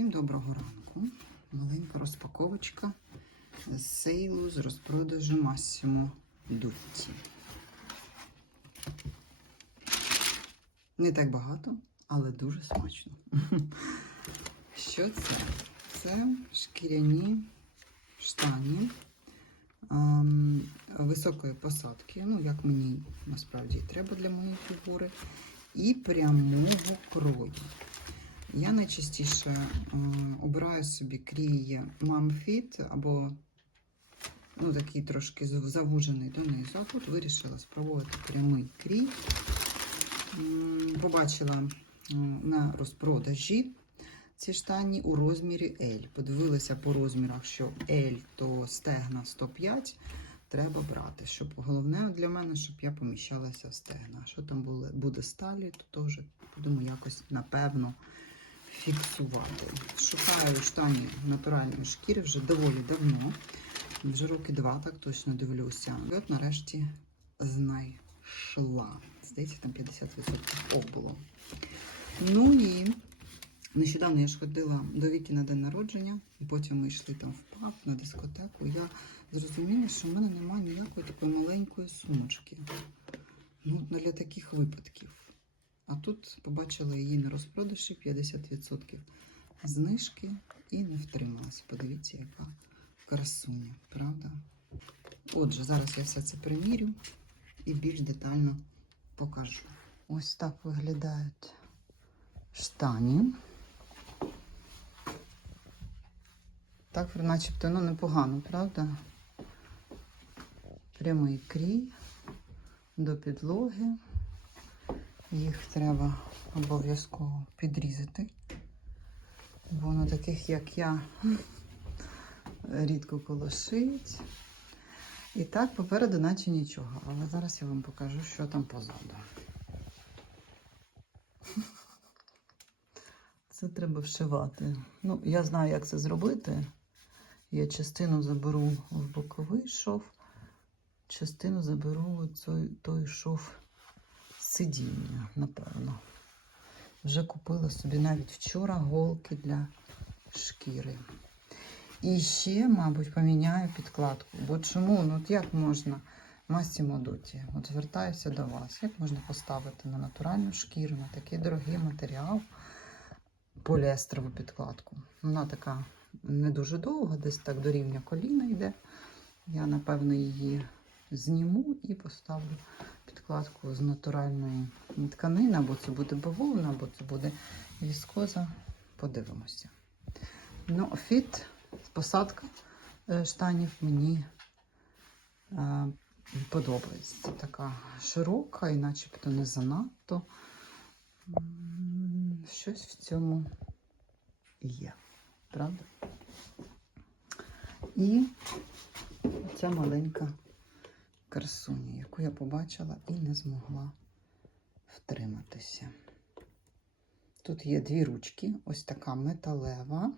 Всім доброго ранку. Маленька розпаковочка з сейлу з розпродажу Massimo Dutti. Не так багато, але дуже смачно. Що це? Це шкіряні штані ем, високої посадки, ну, як мені насправді треба для моєї фігури, і прямого крою. Я найчастіше обираю собі крій Mumfit або ну, такий трошки завужений донизу. А тут вирішила спробувати прямий крій. Побачила на розпродажі ці штані у розмірі L. Подивилася по розмірах, що L то стегна 105. Треба брати. Щоб головне для мене, щоб я поміщалася в стегна. Що там буде, сталі, то теж будемо якось напевно фіксувати. Шукаю штані натуральної шкіри вже доволі давно. Вже роки два так точно дивлюся. І от нарешті знайшла. Здається, там 50% оф було. Ну і нещодавно я ж ходила до Віки на день народження, потім ми йшли там в паб на дискотеку. Я зрозуміла, що в мене немає ніякої такої маленької сумочки. Ну, для таких випадків. А тут побачила її на розпродажі 50% знижки і не втрималася. Подивіться, яка красуня, правда? Отже, зараз я все це примірю і більш детально покажу. Ось так виглядають штані. Так, начебто, ну непогано, правда? Прямий крій до підлоги. Їх треба обов'язково підрізати. Бо на таких, як я, рідко колошить. І так, попереду, наче нічого. Але зараз я вам покажу, що там позаду. Це треба вшивати. Ну, я знаю, як це зробити. Я частину заберу в боковий шов, частину заберу той, той шов сидіння, напевно. Вже купила собі навіть вчора голки для шкіри. І ще, мабуть, поміняю підкладку. Бо чому? Ну от як можна Massimo Dutti, От звертаюся до вас. Як можна поставити на натуральну шкіру, на такий дорогий матеріал поліестрову підкладку? Вона така не дуже довга, десь так до рівня коліна йде. Я, напевно, її зніму і поставлю підкладку з натуральної тканини, або це буде бавовна, або це буде віскоза. Подивимося. Ну, фіт, посадка е, штанів мені е, подобається. Така широка і начебто не занадто. Щось в цьому є, правда? І ця маленька красуня, яку я побачила і не змогла втриматися. Тут є дві ручки, ось така металева.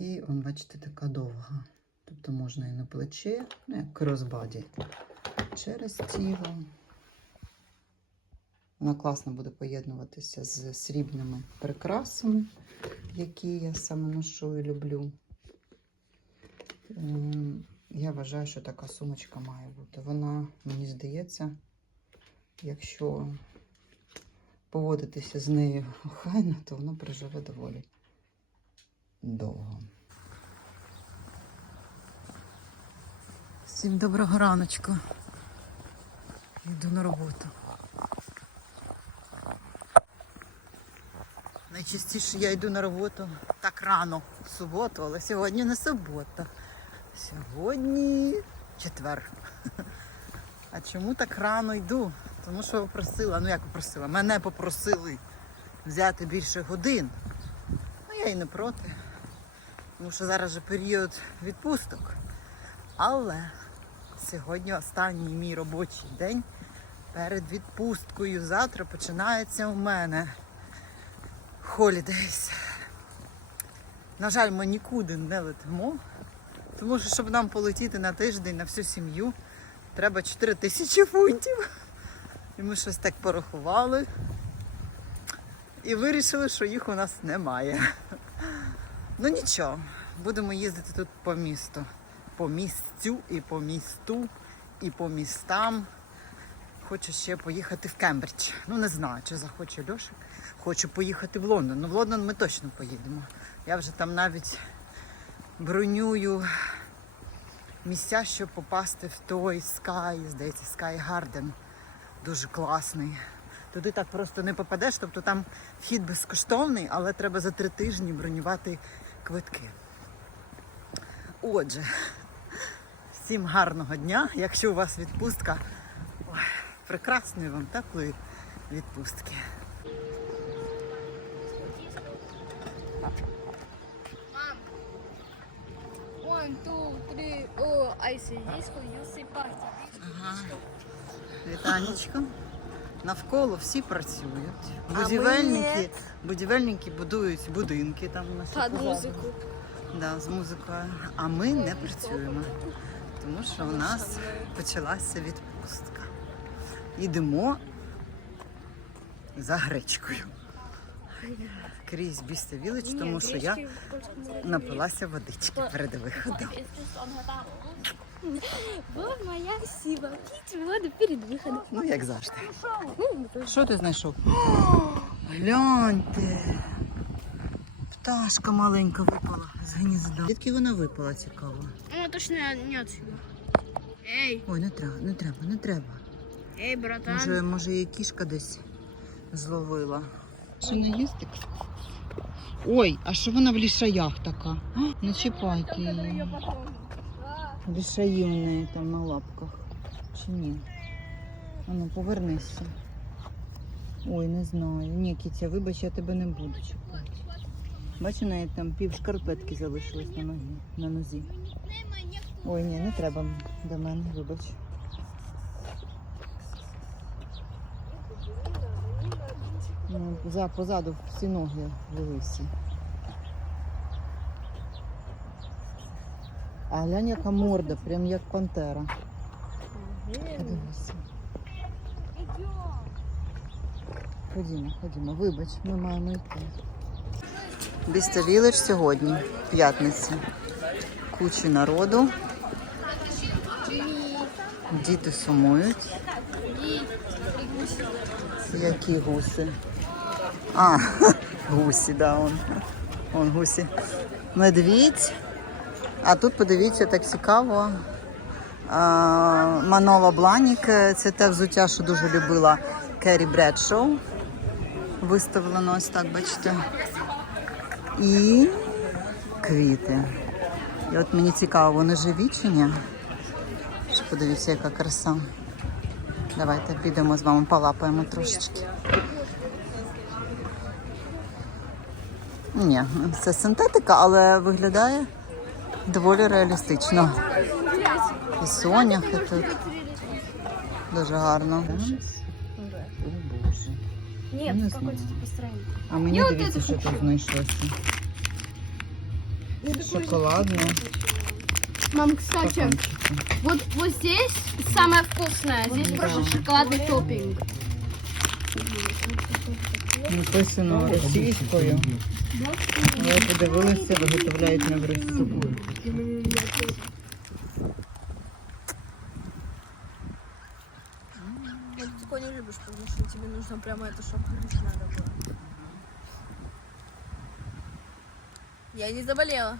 І, он, бачите, така довга. Тобто можна і на плече, ну, як кросбаді, через тіло. Вона класно буде поєднуватися з срібними прикрасами, які я саме ношу і люблю. Я вважаю, що така сумочка має бути. Вона, мені здається, якщо поводитися з нею охайно, то вона проживе доволі довго. Всім доброго раночку. Йду на роботу. Найчастіше я йду на роботу так рано в суботу, але сьогодні не субота. Сьогодні четвер. А чому так рано йду? Тому що попросила, ну як попросила, мене попросили взяти більше годин. Ну я і не проти. Тому що зараз же період відпусток. Але сьогодні останній мій робочий день перед відпусткою. Завтра починається у мене холідейс. На жаль, ми нікуди не летимо. Тому що, щоб нам полетіти на тиждень на всю сім'ю, треба 4 тисячі фунтів. І ми щось так порахували. і вирішили, що їх у нас немає. Ну нічого, будемо їздити тут по місту. По місцю і по місту, і по містам. Хочу ще поїхати в Кембридж. Ну не знаю, чи захоче Льошик. Хочу поїхати в Лондон. Ну в Лондон ми точно поїдемо. Я вже там навіть бронюю місця, щоб попасти в той Sky, здається, Sky Garden. Дуже класний. Туди так просто не попадеш, тобто там вхід безкоштовний, але треба за три тижні бронювати квитки. Отже, всім гарного дня. Якщо у вас відпустка, прекрасної вам теплої відпустки. One, two, three. Oh, I see disco, you see party. Ага. Вітанечко. Навколо всі працюють. Будівельники, будівельники будують будинки там у нас позаду. музику. Да, з музикою. А ми не працюємо, тому що у нас почалася відпустка. Йдемо за гречкою. Крізь Бісте Вілич, тому що я напилася водички перед виходом. Вот моя сила. Пить воду перед выходом. Ну, як завжди. Ну, Що ти знайшов? О, гляньте. Пташка маленька випала з гнізда. Звідки вона випала, цікаво? Ну, точно не отсюда. Эй, Ой, не треба, не треба, не треба. эй, братан. Може, може її кішка десь зловила. Що не їсти? Ой, а що вона в лішаях така? А, Не чіпайте її. Лішаї у неї там на лапках. Чи ні? А ну, повернися. Ой, не знаю. Ні, кіця, вибач, я тебе не буду чіпати. Бачу, неї там пів шкарпетки залишилось на ногі, на нозі. Ой, ні, не треба до мене, вибач. За, позаду всі ноги вилисі. А глянь, яка морда, прям як пантера. Подивися. Ходімо, ходімо. Вибач, ми маємо йти. Біста Вілич сьогодні, п'ятниця. Куча народу. Діти сумують. Які гуси? А, гусі, да, он. Он гусі. Медвідь. А тут подивіться, так цікаво. Манола Бланік, е, це те взуття, що дуже любила Керрі Бредшоу. Виставлено ось так, бачите. І квіти. І от мені цікаво, вони живі чи ні? Подивіться, яка краса. Давайте підемо з вами полапаємо трошечки. Ні, це синтетика, але виглядає доволі реалістично. І соняхи тут. Дуже гарно. О, Боже. Нет, Не какой-то знаю. типа странный. А мені Я от дивіться, это що тут знайшлося. Шоколадно. Мам, кстати, стаканчики. вот, вот здесь самое вкусное. Здесь Да. просто шоколадный топпинг. Написано російською. Але подивилися, виготовляють не в Росії. Вот ты такое не любишь, потому что тебе нужно прямо это шокнуть надо было. Я не заболела.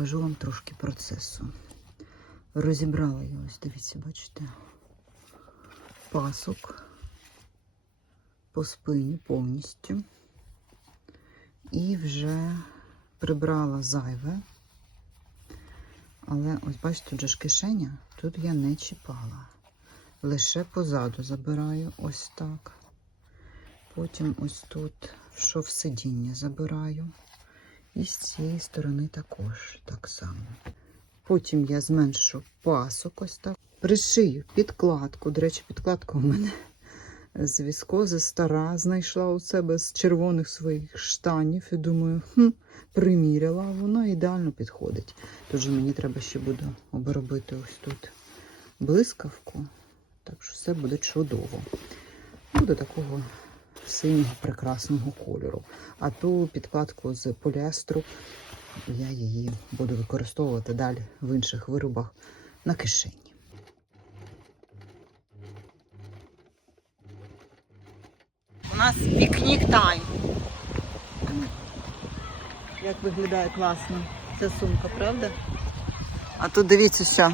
Покажу вам трошки процесу. Розібрала я ось, дивіться, бачите, пасок по спині повністю. І вже прибрала зайве. Але ось бачите, тут же ж кишеня, тут я не чіпала. Лише позаду забираю ось так. Потім ось тут шов сидіння забираю. І з цієї сторони також так само. Потім я зменшу пасок ось так. Пришию підкладку. До речі, підкладка у мене з віскози стара, знайшла у себе з червоних своїх штанів. І думаю, хм, приміряла, вона ідеально підходить. Тож мені треба ще буде обробити ось тут блискавку. Так що все буде чудово. Буде такого синього прекрасного кольору. А ту підкладку з поліестру я її буду використовувати далі в інших виробах на кишені. У нас пікнік тайм. Як виглядає класно ця сумка, правда? А тут дивіться, що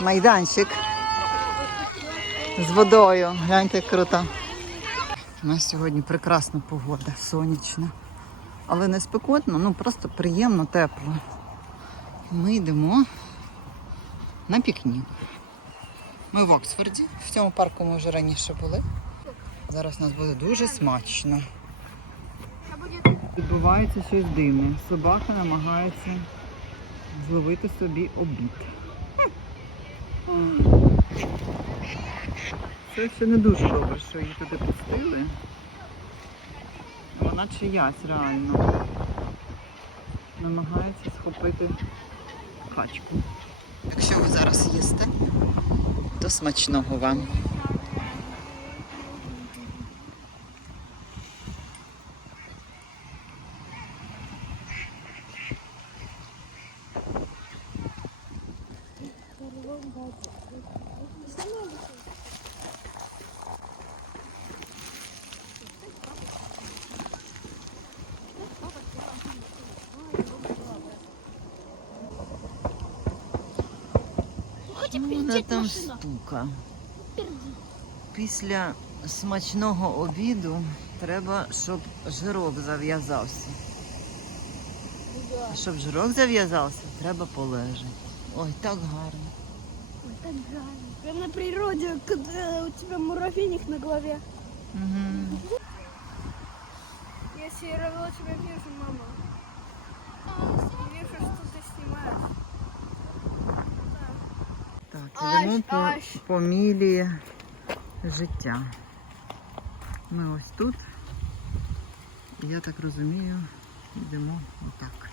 майданчик з водою. Гляньте, як круто. У нас сьогодні прекрасна погода, сонячна. Але не спекотно, ну просто приємно, тепло. Ми йдемо на пікнік. Ми в Оксфорді. В цьому парку ми вже раніше були. Зараз у нас буде дуже смачно. Відбувається щось дивне. Собака намагається зловити собі обід. Це ще не дуже добре, що її туди пустили. Вона чиясь реально. Намагається схопити качку. Якщо ви зараз їсте, то смачного вам. Вона там штука. Після смачного обіду треба, щоб жирок зав'язався. А щоб жирок зав'язався, треба полежати. Ой, так гарно. Ой, так гарно. Прям на природе, когда у тебя муравейник на голове. Угу. Я серого тебя вижу, мама. Я вижу, что ты снимаешь. Йдемо по, по мілі життя. Ми ось тут. Я так розумію, йдемо отак.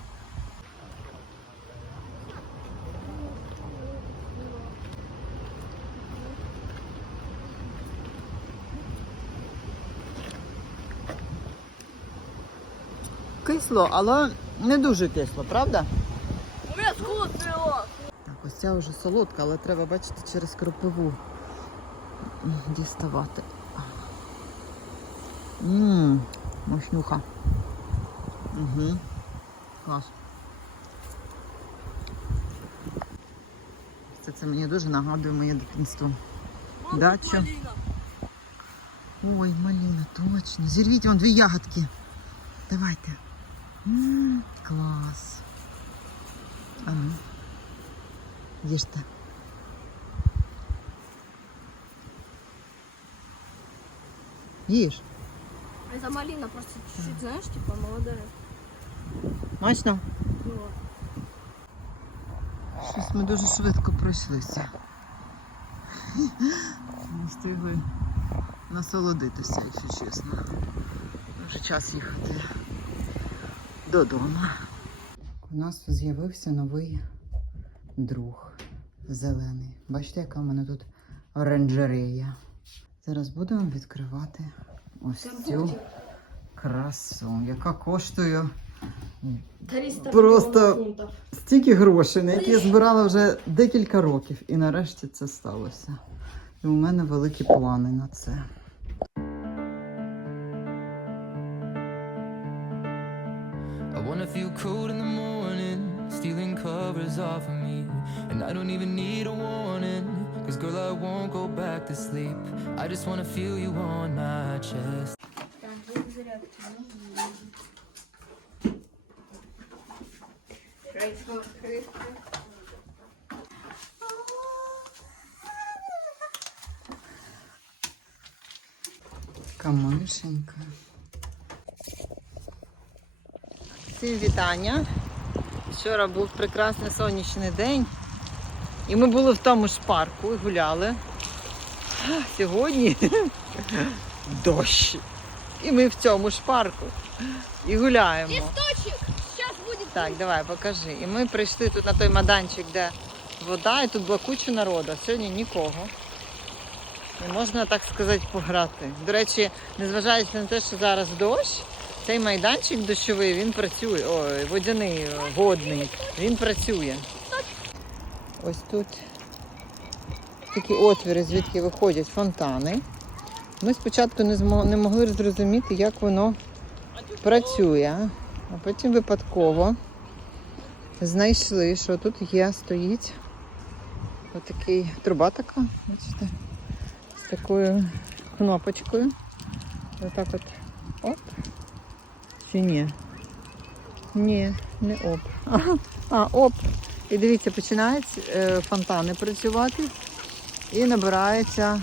Кисло, але не дуже кисло, правда? У меня скот свело. Так, ось ця вже солодка, але треба, бачити, через кропиву діставати. Ммм, мощнюха. Угу. Клас. Це, це мені дуже нагадує моє дитинство. Дачу. Ой, малина, точно. Зірвіть вон дві ягодки. Давайте. М, клас. А ну. Їжте. Їж. Это малина просто чуть-чуть, знаешь, типа молодая. Смачно? Вот. Щось ми дуже швидко пройшлися. Не встигли насолодитися, якщо чесно. Вже час їхати додому. У нас з'явився новий друг зелений. Бачите, яка в мене тут оранжерея. Зараз будемо відкривати ось цю красу, яка коштує 300 Просто- фунтов. стільки грошей, на які я збирала вже декілька років. І нарешті це сталося. І у мене великі плани на це. I wanna feel cold in the covers off of me. And I don't even need a warning, cause girl, I won't go back to sleep. I just wanna feel you on my chest. Така мишенька. Всім вітання. Вчора був прекрасний сонячний день. І ми були в тому ж парку і гуляли. А Сьогодні дощ. І ми в цьому ж парку. І гуляємо. Сейчас будет. Так, давай, покажи. І ми прийшли тут на той майданчик, де вода, і тут була куча народу, сьогодні нікого. І можна так сказати пограти. До речі, незважаючи на те, що зараз дощ, цей майданчик дощовий, він працює. Ой, водяний, е, водний, він працює. Ось тут такі отвіри, звідки виходять фонтани. Ми спочатку не, змо- не могли зрозуміти, як воно працює, а потім випадково знайшли, що тут є, стоїть отакий труба така, бачите, з такою кнопочкою. Отак от оп. Чи ні? Не оп. А, оп. І дивіться, починають е, фонтани працювати і набирається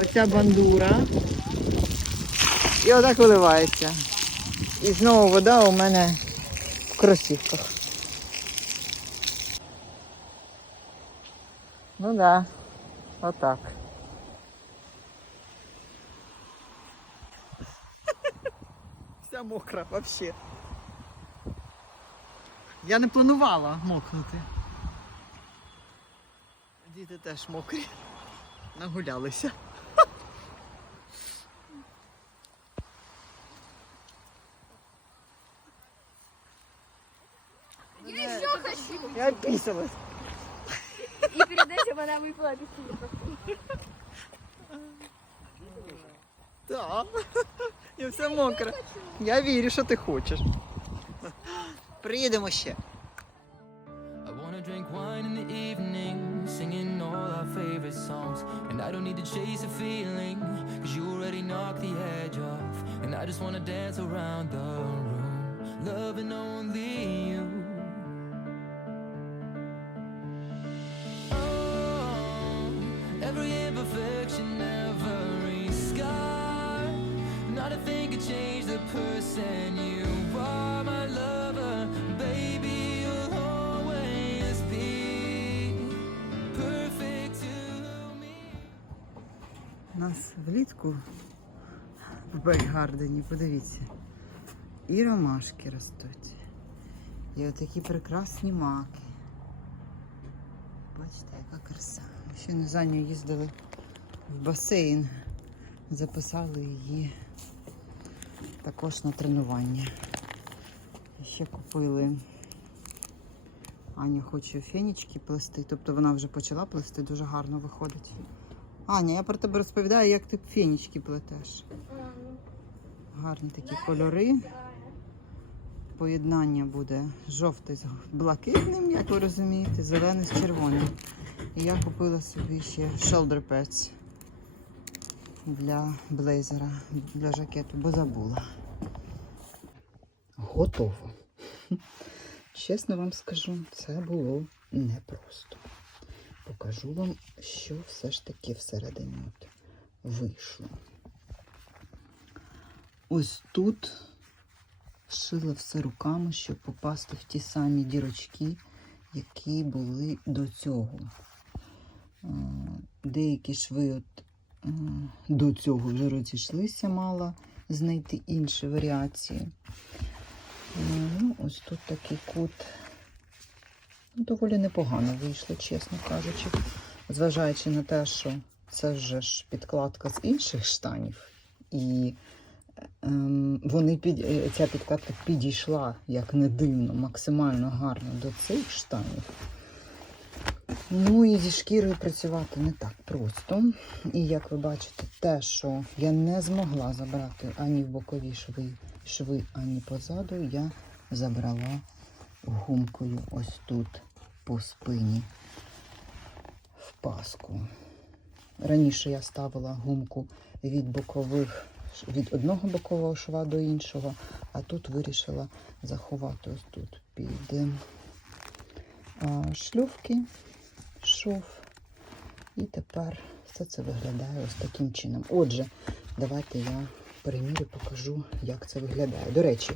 оця бандура. І отак виливається. І знову вода у мене в кросівках. Ну да, отак. Вся мокра вообще. Я не планувала мокнути. Діти теж мокрі. Нагулялися. Я еще хочу. Я описалась. И перед этим она выпила пистолет. Так. І все мокре. Я вірю, що ти хочеш. Приїдемо ще. I wanna drink wine in the evening, singing all our favorite songs. And I don't need to chase a feeling, cause you already knocked the edge off. And I just wanna dance around the room, loving only you. Нас влітку в Бельгардені, подивіться, і ромашки ростуть. І отакі прекрасні маки. Бачите, яка краса. Ми ще не за нею їздили в басейн, записали її також на тренування. І ще купили. Аня хоче фенічки плести, тобто вона вже почала плести, дуже гарно виходить. Аня, я про тебе розповідаю, як ти фенічки плетеш. Гарні такі кольори. Поєднання буде жовтий з блакитним, як ви розумієте, зелений з червоним. І я купила собі ще shoulder pads для блейзера, для жакету, бо забула. Готово. Чесно вам скажу, це було непросто. Покажу вам, що все ж таки всередині от вийшло. Ось тут шила все руками, щоб попасти в ті самі дірочки, які були до цього. Деякі шви от, до цього вже розійшлися, мала знайти інші варіації. Ну, ось тут такий кут. Ну, доволі непогано вийшло, чесно кажучи. Зважаючи на те, що це вже ж підкладка з інших штанів, і ем, вони під, е, ця підкладка підійшла, як не дивно, максимально гарно до цих штанів. Ну і зі шкірою працювати не так просто. І як ви бачите, те, що я не змогла забрати ані в бокові шви, шви ані позаду, я забрала гумкою ось тут по спині в паску. Раніше я ставила гумку від бокових, від одного бокового шва до іншого, а тут вирішила заховати ось тут під а, шлювки шов. І тепер Все це виглядає ось таким чином. Отже, давайте я перемірю, покажу, як це виглядає. До речі,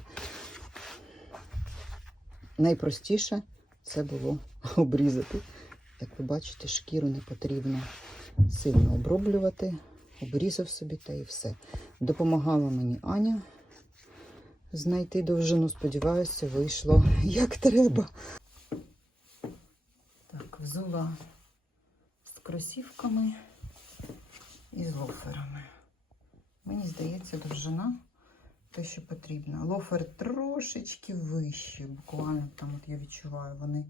найпростіше це було обрізати. Як ви бачите, шкіру не потрібно сильно оброблювати. Обрізав собі та і все. Допомагала мені Аня знайти довжину. Сподіваюся, вийшло як треба. Так, взула з кросівками і з лоферами. Мені здається, довжина те, що потрібно. Лофер трошечки вище, буквально там, от я відчуваю, вони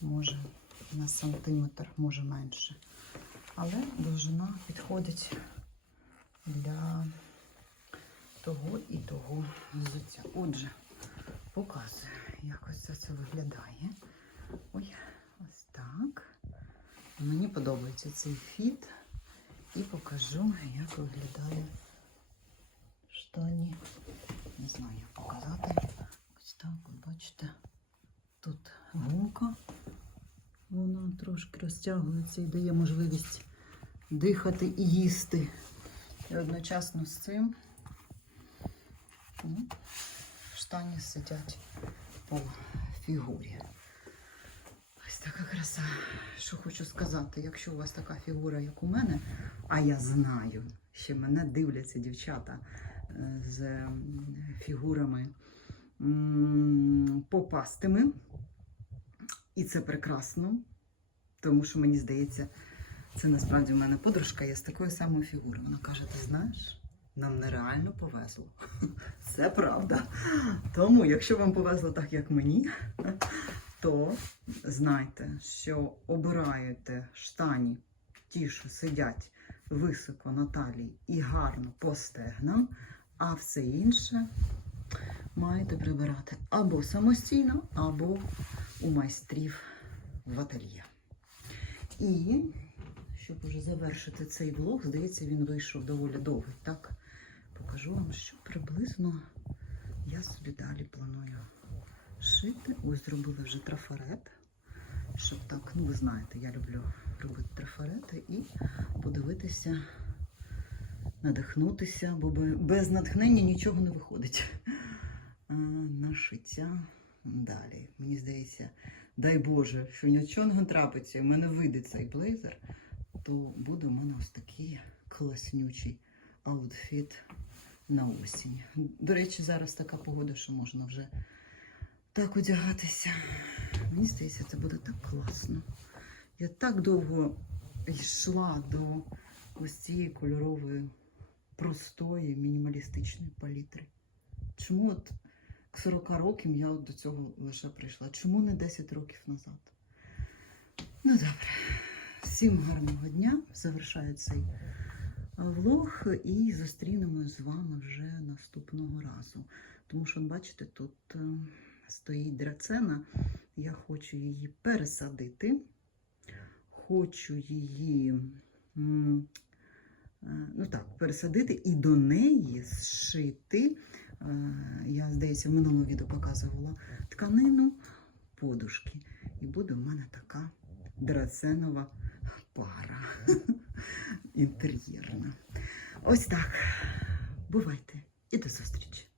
може на сантиметр, може менше. Але довжина підходить для того і того взуття. Отже, показую, як ось це, це виглядає. Ой, ось так. Мені подобається цей фіт. І покажу, як виглядає штані. Не знаю, як показати. Ось так, от бачите, тут гумка. Вона трошки розтягується і дає можливість дихати і їсти. І одночасно з цим ну, штані сидять по фігурі. Ось така краса. Що хочу сказати, якщо у вас така фігура, як у мене, а я знаю, що мене дивляться дівчата з фігурами попастими. І це прекрасно, тому що мені здається, це насправді у мене подружка є з такою самою фігурою. Вона каже: ти знаєш, нам нереально повезло. Це правда. Тому, якщо вам повезло так, як мені, то знайте, що обираєте штані, ті, що сидять високо на талії і гарно по стегнам, а все інше маєте прибирати або самостійно, або у майстрів в ательє. І щоб уже завершити цей влог, здається, він вийшов доволі довгий. Так, покажу вам, що приблизно я собі далі планую шити. Ось зробила вже трафарет. Щоб так, ну ви знаєте, я люблю робити трафарети і подивитися, надихнутися, бо без натхнення нічого не виходить. А, на шиття далі. Мені здається, дай Боже, що нічого не трапиться, і в мене вийде цей блейзер, то буде у мене ось такий класнючий аутфіт на осінь. До речі, зараз така погода, що можна вже так одягатися. Мені здається, це буде так класно. Я так довго йшла до ось цієї кольорової, простої, мінімалістичної палітри. Чому от к 40 років я от до цього лише прийшла? Чому не 10 років назад? Ну добре. Всім гарного дня. Завершаю цей влог і зустрінемось з вами вже наступного разу. Тому що, бачите, тут е, стоїть драцена. Я хочу її пересадити. Хочу її. Е, Ну так, пересадити і до неї зшити. е, Я, здається, в минулому відео показувала тканину подушки. І буде в мене така драценова пара інтер'єрна. Ось так. Бувайте і до зустрічі!